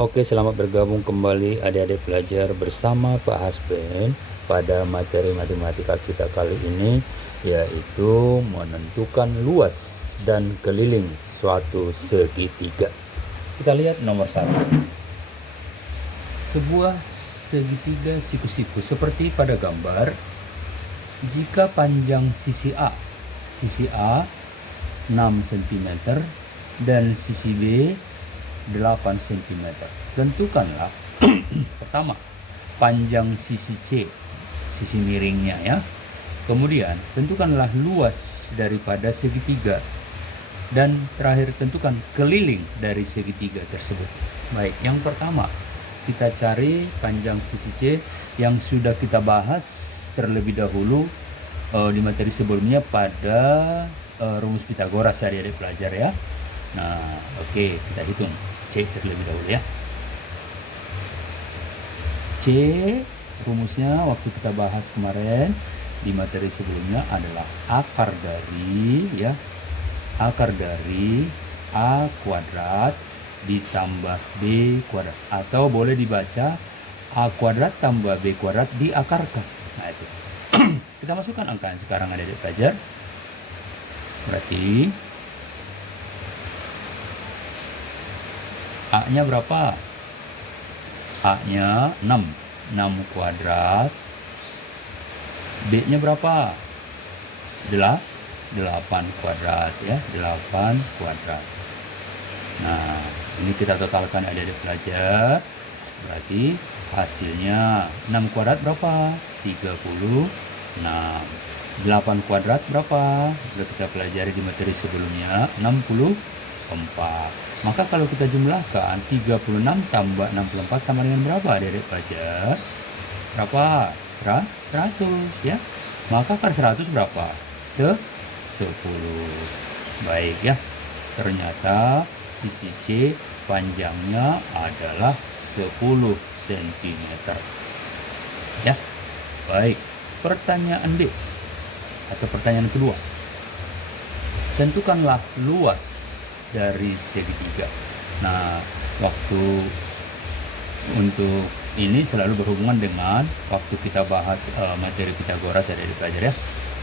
Oke, selamat bergabung kembali adik-adik pelajar bersama Pak Hasben pada materi matematika kita kali ini, yaitu menentukan luas dan keliling suatu segitiga. Kita lihat nomor 1. Sebuah segitiga siku-siku seperti pada gambar. Jika panjang sisi A 6 cm dan sisi B 8 cm. Tentukanlah pertama panjang sisi C, sisi miringnya ya. Kemudian tentukanlah luas daripada segitiga. Dan terakhir tentukan keliling dari segitiga tersebut. Baik, yang pertama kita cari panjang sisi C yang sudah kita bahas terlebih dahulu di materi sebelumnya pada rumus Pitagoras adik-adik pelajar ya. Nah, oke, kita hitung C terlebih dahulu ya. C rumusnya waktu kita bahas kemarin di materi sebelumnya adalah akar dari A kuadrat ditambah B kuadrat, atau boleh dibaca A kuadrat tambah B kuadrat diakarkan. Nah itu. Kita masukkan angka sekarang adik-adik pelajar. Berarti A-nya berapa? A-nya 6 kuadrat. B-nya berapa? 8 kuadrat ya, 8 kuadrat. Nah, ini kita totalkan adik-adik pelajar. Berarti hasilnya 6 kuadrat berapa? 36. 8 kuadrat berapa? Sudah kita pelajari di materi sebelumnya, 64. Maka kalau kita jumlahkan 36 tambah 64 sama dengan berapa adik-adik pelajar? Berapa? 100 ya. Maka akar 100 berapa? 10. Baik ya. Ternyata sisi C panjangnya adalah 10 cm. Ya. Baik. Pertanyaan B atau pertanyaan kedua. Tentukanlah luas dari segitiga. Nah, waktu untuk ini selalu berhubungan dengan waktu kita bahas materi Pitagoras adik-adik pelajar ya.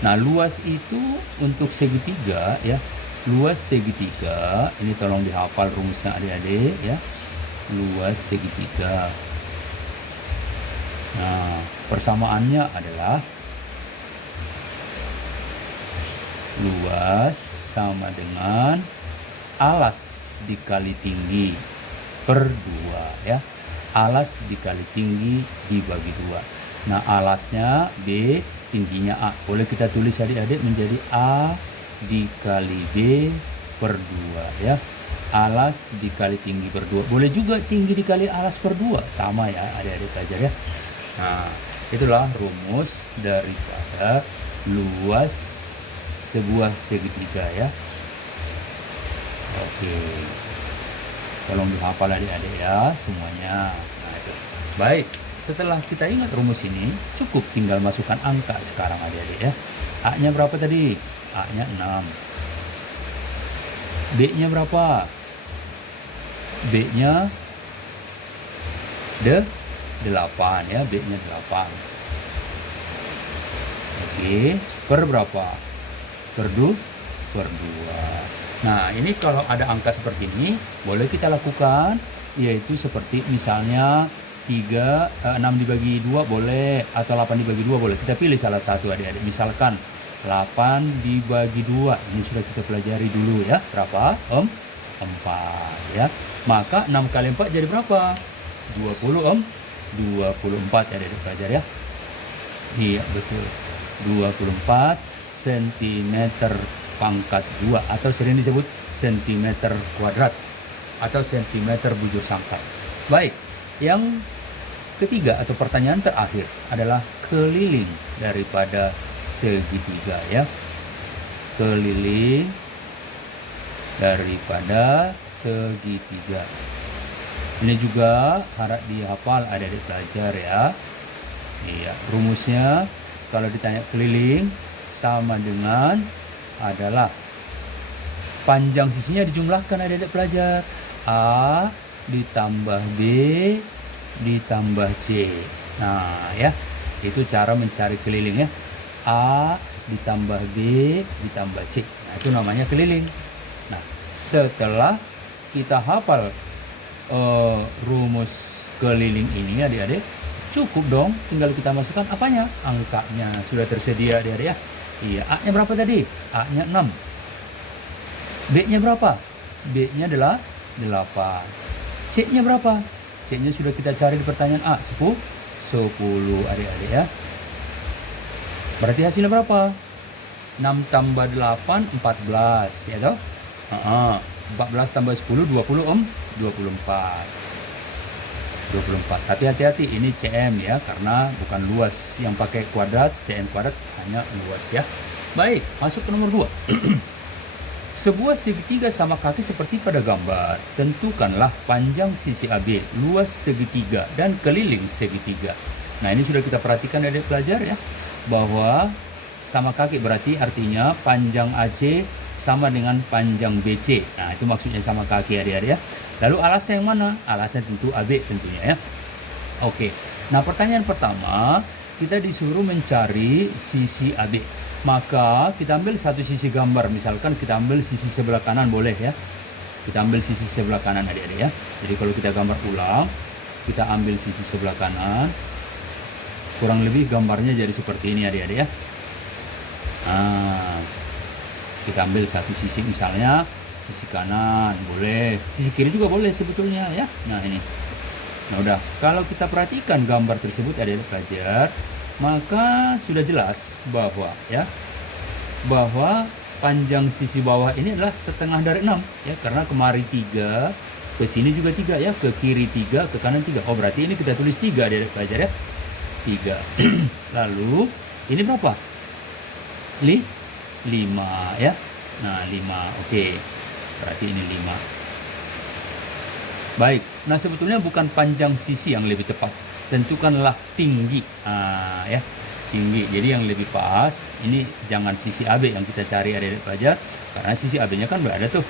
Nah, luas itu untuk segitiga ya. Luas segitiga, ini tolong dihafal rumusnya adik-adik ya. Luas segitiga. Nah, persamaannya adalah luas sama dengan alas dikali tinggi per 2 ya. Alas dikali tinggi dibagi 2. Nah, alasnya B, tingginya A. Boleh kita tulis adik-adik menjadi A dikali B per 2 ya. Alas dikali tinggi per 2. Boleh juga tinggi dikali alas per 2. Sama ya adik-adik pelajar ya. Nah, itulah rumus daripada luas sebuah segitiga ya. Oke. Tolong dihafal adik-adik ya semuanya. Nah, itu. Baik, setelah kita ingat rumus ini, cukup tinggal masukkan angka sekarang adik-adik ya. A-nya berapa tadi? A-nya 6. B-nya berapa? B-nya 8 ya, B-nya 8. Oke, per berapa? Per 2. Nah, ini kalau ada angka seperti ini, boleh kita lakukan, yaitu seperti misalnya 6 dibagi 2 boleh, atau 8 dibagi 2 boleh. Kita pilih salah satu adik-adik. Misalkan 8 dibagi 2, ini sudah kita pelajari dulu ya. Berapa? 4 ya. Maka 6 kali 4 jadi berapa? 24 adik-adik pelajar ya. Iya, betul. 24 cm pangkat 2 atau sering disebut cm kuadrat atau cm bujur sangkar. Baik, yang ketiga atau pertanyaan terakhir adalah keliling daripada segitiga ya. Keliling daripada segitiga. Ini juga harap dihafal adik-adik pelajar ya. Iya, rumusnya kalau ditanya keliling sama dengan adalah panjang sisinya dijumlahkan adik-adik pelajar. A ditambah B ditambah C. Nah ya, itu cara mencari keliling ya. A ditambah B ditambah C. Nah itu namanya keliling. Nah setelah kita hafal rumus keliling ini adik-adik, cukup dong tinggal kita masukkan apanya? Angkanya sudah tersedia adik-adik ya. Iya, A-nya berapa tadi? A-nya 6. B-nya berapa? B-nya adalah 8. C-nya berapa? C-nya sudah kita cari di pertanyaan A, 10 adik-adik ya. Berarti hasilnya berapa? 6 tambah 8, 14 ya toh? 14 tambah 10, 24. Tapi hati-hati, ini CM ya, karena bukan luas. Yang pakai kuadrat, CM kuadrat hanya luas ya. Baik, masuk ke nomor 2. Sebuah segitiga sama kaki seperti pada gambar. Tentukanlah panjang sisi AB, luas segitiga, dan keliling segitiga. Nah ini sudah kita perhatikan dari pelajar ya, bahwa sama kaki berarti artinya panjang AC sama dengan panjang BC. Nah itu maksudnya sama kaki adik-adik ya. Lalu alasnya yang mana? Alasnya tentu AB tentunya ya. Oke, nah pertanyaan pertama, kita disuruh mencari sisi AB. Maka kita ambil satu sisi gambar, misalkan kita ambil sisi sebelah kanan boleh ya. Kita ambil sisi sebelah kanan adik-adik ya. Jadi kalau kita gambar ulang, kita ambil sisi sebelah kanan. Kurang lebih gambarnya jadi seperti ini adik-adik ya. Nah, kita ambil satu sisi misalnya sisi kanan boleh, sisi kiri juga boleh sebetulnya ya. Nah ini, nah udah, kalau kita perhatikan gambar tersebut adik-adik pelajar, maka sudah jelas bahwa ya, bahwa panjang sisi bawah ini adalah setengah dari 6 ya, karena kemari 3, ke sini juga 3 ya, ke kiri 3, ke kanan 3. Oh berarti ini kita tulis 3 adik-adik pelajar ya, 3. Lalu ini berapa? 5 ya. Nah 5, oke. Berarti ini 5. Baik, nah sebetulnya bukan panjang sisi yang lebih tepat, tentukanlah tinggi. Ya, tinggi. Jadi yang lebih pas ini jangan sisi AB yang kita cari adik-adik pelajar, karena sisi AB-nya kan udah ada tuh.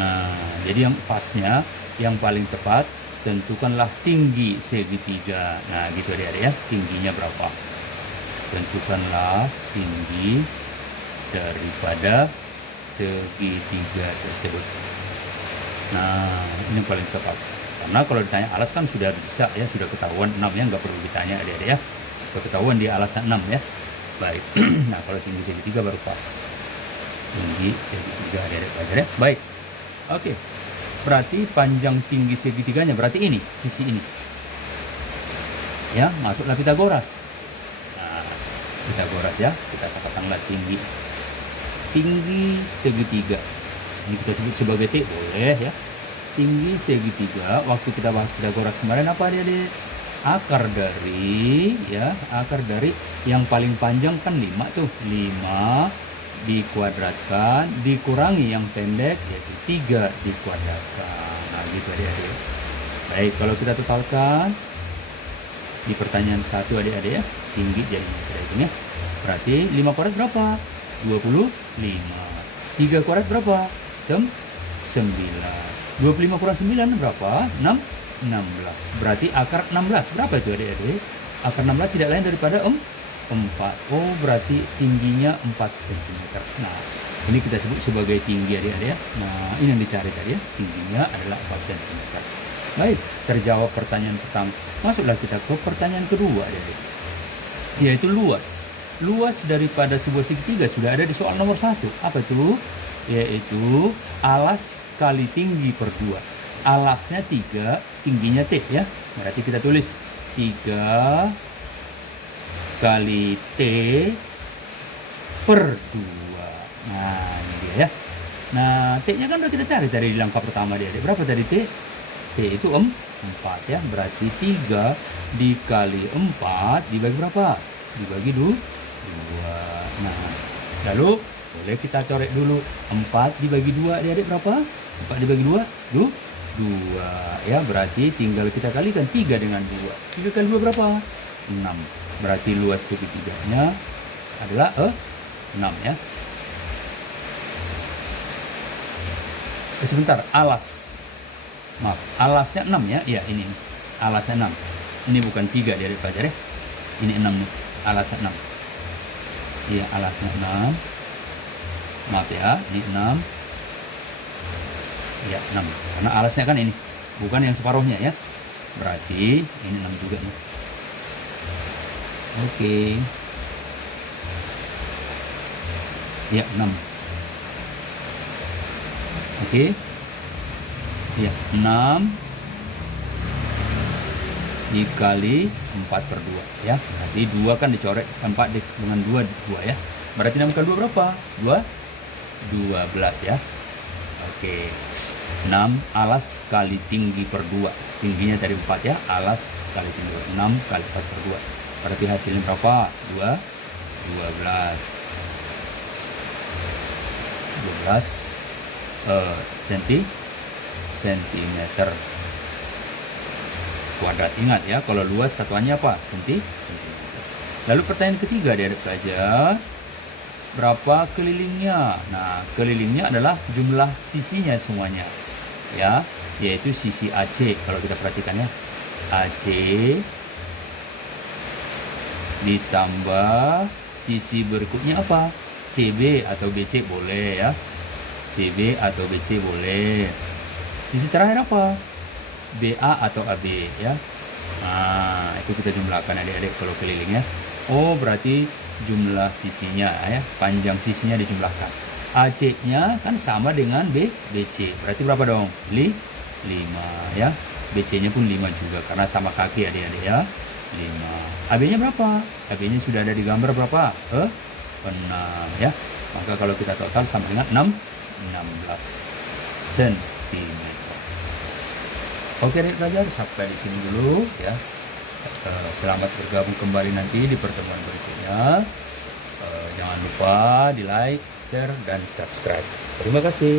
Nah, jadi yang pasnya, yang paling tepat, tentukanlah tinggi segitiga. Nah, gitu adik-adik ya, tingginya berapa? Tentukanlah tinggi daripada segitiga tersebut. Nah ini paling tepat, karena kalau ditanya alas kan sudah bisa ya, sudah ketahuan 6 ya, nggak perlu ditanya adik-adik ya, sudah ketahuan di alasnya 6 ya. Baik. Nah kalau tinggi segitiga baru pas, tinggi segitiga adik-adik pelajar ya. Baik, oke, berarti panjang tinggi segitiganya berarti ini, sisi ini ya, masuklah Pitagoras. Nah Pitagoras ya, kita katakanlah tinggi segitiga, ini kita sebut sebagai T boleh ya. Tinggi segitiga, waktu kita bahas Pitagoras kemarin apa adik-adik? Akar dari ya, akar dari yang paling panjang kan 5 tuh, 5 dikuadratkan dikurangi yang pendek yaitu 3 dikuadratkan. Nah gitu adik-adik. Baik, kalau kita totalkan di pertanyaan 1 adik-adik ya, tinggi jadinya kita hitung ya. Berarti 5 kuadrat berapa? 25. 3 kuadrat berapa? 9. 25 kurang 9 berapa? 16. Berarti akar 16 berapa itu adik-adik? Akar 16 tidak lain daripada 4. Oh berarti tingginya 4 cm. Nah ini kita sebut sebagai tinggi adik-adik ya. Nah ini yang dicari tadi ya, tingginya adalah 4 cm. Baik, terjawab pertanyaan pertama. Masuklah kita ke pertanyaan kedua adik-adik, yaitu luas. Luas daripada sebuah segitiga sudah ada di soal nomor 1. Apa itu? Yaitu alas kali tinggi per 2. Alasnya 3, tingginya T ya. Berarti kita tulis 3 kali T per 2. Nah ini dia ya. Nah T-nya kan udah kita cari dari langkah pertama dia. Berapa tadi T? T itu 4 ya. Berarti 3 dikali 4 dibagi berapa? Dibagi 2. Nah, lalu boleh kita coret dulu. 4 dibagi 2 adik-adik berapa? 4 dibagi 2? 2 ya, berarti tinggal kita kalikan 3 dengan 2. 3 kali 2 berapa? 6. Berarti luas segitiganya adalah 6 ya. Sebentar, alas Maaf, alasnya 6 ya. Ya, ini alasnya 6. Ini bukan 3 dia pelajar ya. Ini 6 nih. Alasnya 6. Iya, alasnya 6. Maaf ya, ini 6. Ya, 6. Karena alasnya kan ini, bukan yang separuhnya ya. Berarti ini 6 juga nih. Oke. Ya, 6. Oke. Ya, 6 dikali 4/2 ya. Berarti 2 kan dicoret, 4 dengan 2 ya. Berarti 6 kali 2 berapa? 12 ya. Oke. 6 alas kali tinggi per 2. Tingginya dari 4 ya. Alas kali tinggi 6 kali 4/2. Berarti hasilnya berapa? 12 sentimeter kuadrat. Ingat ya, kalau luas satuannya apa? Sentimeter. Lalu pertanyaan ketiga adik-adik pelajar, berapa kelilingnya? Nah, kelilingnya adalah jumlah sisinya semuanya ya, yaitu sisi AC. Kalau kita perhatikan ya, AC ditambah sisi berikutnya apa? CB atau BC boleh ya. CB atau BC boleh. Sisi terakhir apa? BA atau AB ya. Nah, itu kita jumlahkan adik-adik kalau keliling ya. Oh, berarti jumlah sisinya ya, panjang sisinya dijumlahkan. AC-nya kan sama dengan BC. Berarti berapa dong? 5 ya. BC-nya pun 5 juga karena sama kaki adik-adik ya. 5. AB-nya berapa? AB-nya sudah ada di gambar berapa? 6 ya. Maka kalau kita total sama dengan 16 cm. Oke adik pelajar, sampai di sini dulu ya. Selamat bergabung kembali nanti di pertemuan berikutnya. Jangan lupa di like, share, dan subscribe. Terima kasih.